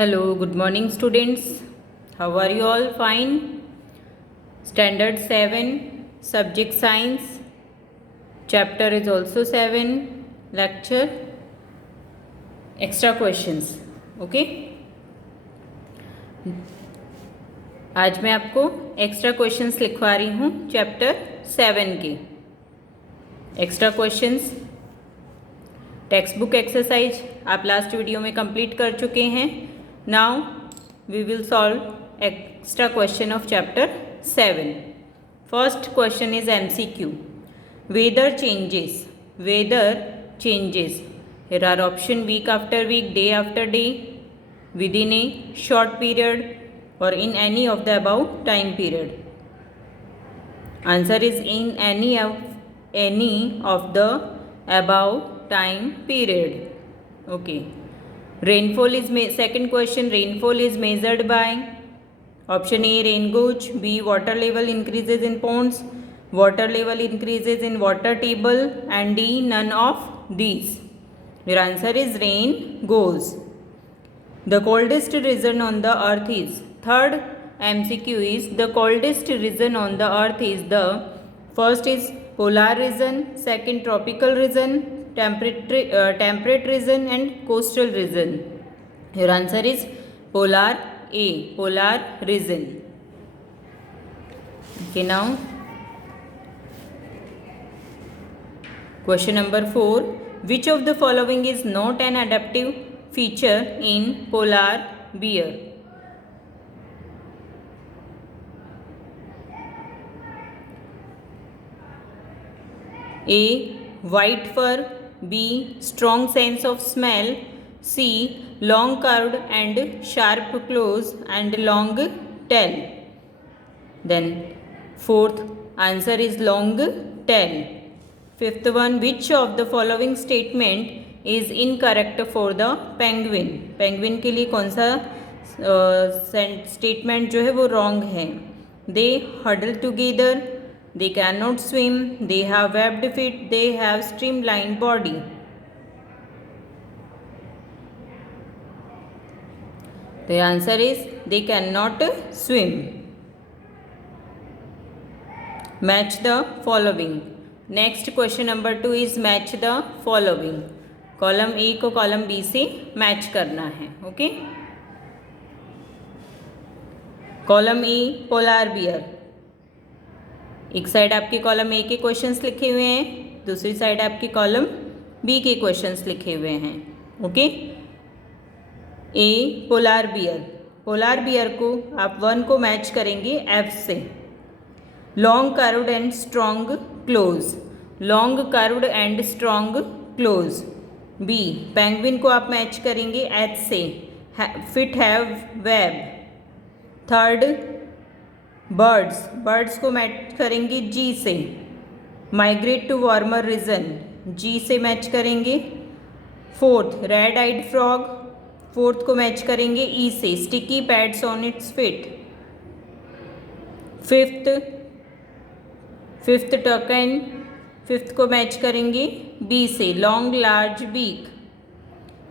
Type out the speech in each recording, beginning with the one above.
Hello, good morning, students. How are you all? Fine. Standard 7, Subject Science. Chapter is also 7. Lecture. Extra questions. Okay. आज मैं आपको extra questions लिखवा रही हूँ chapter 7 के. Extra questions text book exercise आप last video में complete कर चुके हैं. Now we will solve extra question of chapter 7. First question is MCQ. Weather changes. Weather changes. Here are option week after week, day after day, within a short period or in any of the above time period. Answer is in any of the above time period. Okay. Rainfall is second question. Rainfall is measured by option A rain gauge, B water level increases in ponds, water level increases in water table, and D none of these. Your answer is rain gauge. The coldest region on the earth is. Third MCQ is the coldest region on the earth is the first is polar region, second tropical region, temperate region, and coastal region. Your answer is polar A, polar region. Okay, now question number 4. Which of the following is not an adaptive feature in polar bear? A. White fur. B. Strong sense of smell. C. Long curved and sharp claws and long tail. Then fourth answer is long tail. Fifth one, which of the following statement is incorrect for the penguin? Penguin के लिए कौन सा statement जो है वो wrong है? They huddle together, they cannot swim, they have webbed feet, they have streamlined body. The answer is they cannot swim. Match the following. Next question number 2 is match the following. Column A को column B से match करना है. Okay. Column A polar beer. एक side आपके column A के questions लिखे हुए हैं, दूसरी साइड आपके कॉलम बी के क्वेश्चंस लिखे हुए हैं. Okay. A polar bear. Polar bear को आप 1 को मैच करेंगे एफ से. Long curved and strong claws. Long curved and strong claws. B penguin को आप मैच करेंगे एच से. Feet have web. Third birds. Birds को मैच करेंगे जी से. Migrate to warmer region. G से मैच करेंगे. Fourth red eyed frog. Fourth को मैच करेंगे ई से. Sticky pads on its fit. Fifth toucan. Fifth को मैच करेंगे बी से. Long large beak.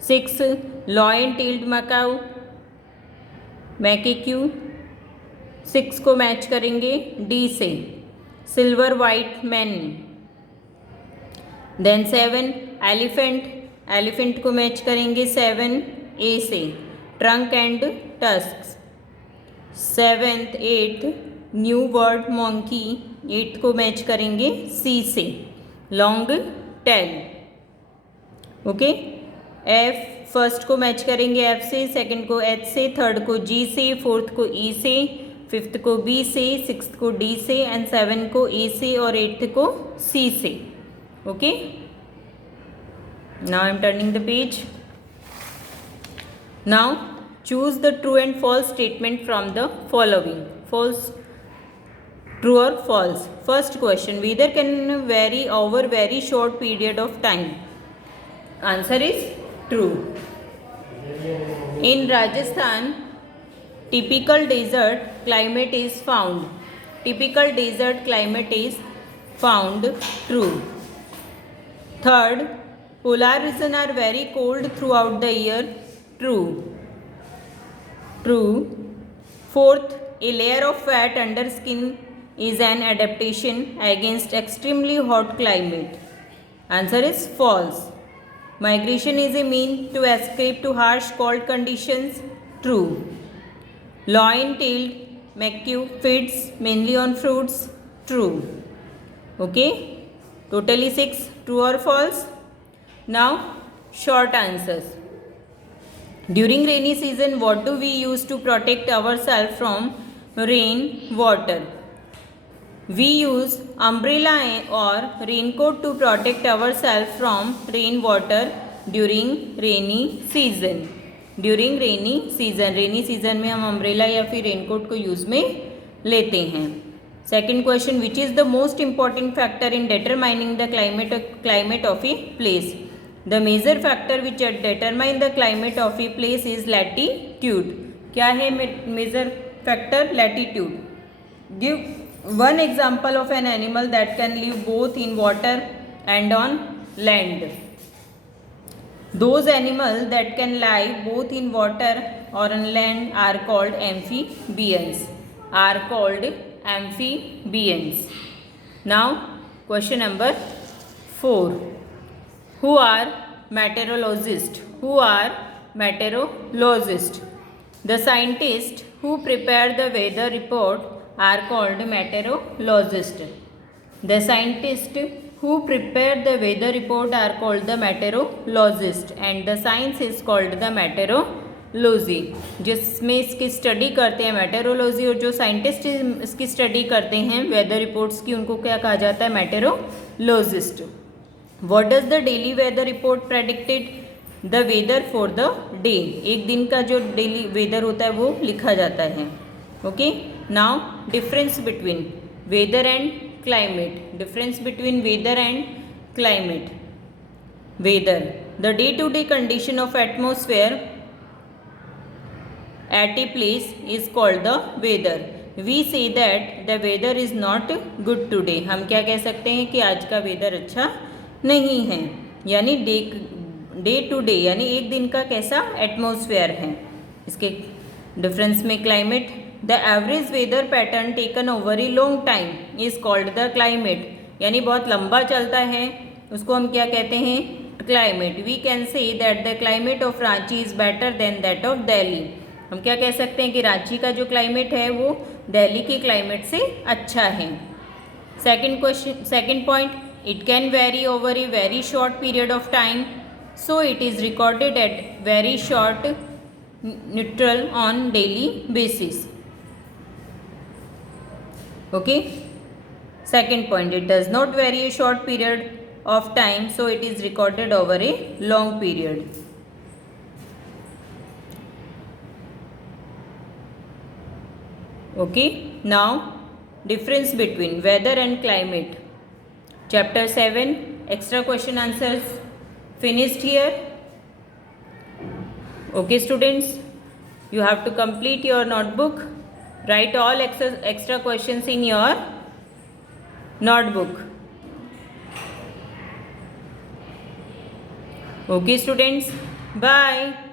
6 lion tailed macaw macaque. 6 को मैच करेंगे डी से. Silver white mane. Then 7 elephant. Elephant को मैच करेंगे 7 ए से. Trunk and tusks. 7th 8th new world monkey. 8 को मैच करेंगे सी से. Long tail. Okay. F first को मैच करेंगे एफ से, सेकंड को एच से, थर्ड को जी से, फोर्थ को ई से, फिफ्थ को बी से, सिक्स्थ को डी से, एंड 7 को ए से और 8th को सी से. Okay. Now I am turning the page. Now choose the true and false statement from the following. False. True or false? First question, weather can vary over very short period of time. Answer is true. In Rajasthan, typical desert climate is found. Typical desert climate is found. True. Third, polar regions are very cold throughout the year. True. True. Fourth, a layer of fat under skin is an adaptation against extremely hot climate. Answer is false. Migration is a mean to escape to harsh cold conditions. True. Lion-tailed macaque feeds mainly on fruits. True. Okay. Totally 6. True or false? Now, short answers. During rainy season, what do we use to protect ourselves from rain water? We use umbrella or raincoat to protect ourselves from rain water during rainy season. During rainy season में हम umbrella या फिर raincoat को use में लेते हैं. Second question, which is the most important factor in determining the climate of a place? The major factor which determine the climate of a place is latitude. क्या है major factor? Latitude. Give one example of an animal that can live both in water and on land. Those animals that can live both in water or on land are called amphibians. Now, question number 4. Who are meteorologists? The scientists who prepare the weather report are called meteorologists. The scientists who prepare the weather report are called the meteorologists, and the science is called the meteorology. जिसमें इसकी study करते हैं meteorology, और जो scientist इसकी study करते हैं weather reports की, उनको क्या कहा जाता है? मेटेरोलॉजिस्ट. What does the daily weather report predicted? The weather for the day. एक दिन का जो डेली वेदर होता है वो लिखा जाता है. Okay. Now difference between weather and climate. Weather. The day-to-day condition of atmosphere at a place is called the weather. We say that the weather is not good today. हम क्या कह सकते हैं कि आज का वेदर अच्छा नहीं है. यानी डे टू डे यानी एक दिन का कैसा एटमॉस्फेयर है. इसके डिफरेंस में climate. The average weather pattern taken over a long time is called the climate. यानी बहुत लंबा चलता है, उसको हम क्या कहते हैं? Climate. We can say that the climate of Ranchi is better than that of Delhi. हम क्या कह सकते हैं कि रांची का जो क्लाइमेट है वो दिल्ली के क्लाइमेट से अच्छा है. Second point, it can vary over a very short period of time, so it is recorded at very short neutral on daily basis. Okay. Second point, it does not vary a short period of time, so it is recorded over a long period. Okay. Now, difference between weather and climate. Chapter 7 extra question answers finished here. Okay students, you have to complete your notebook. Write all extra questions in your notebook. Okay students, bye.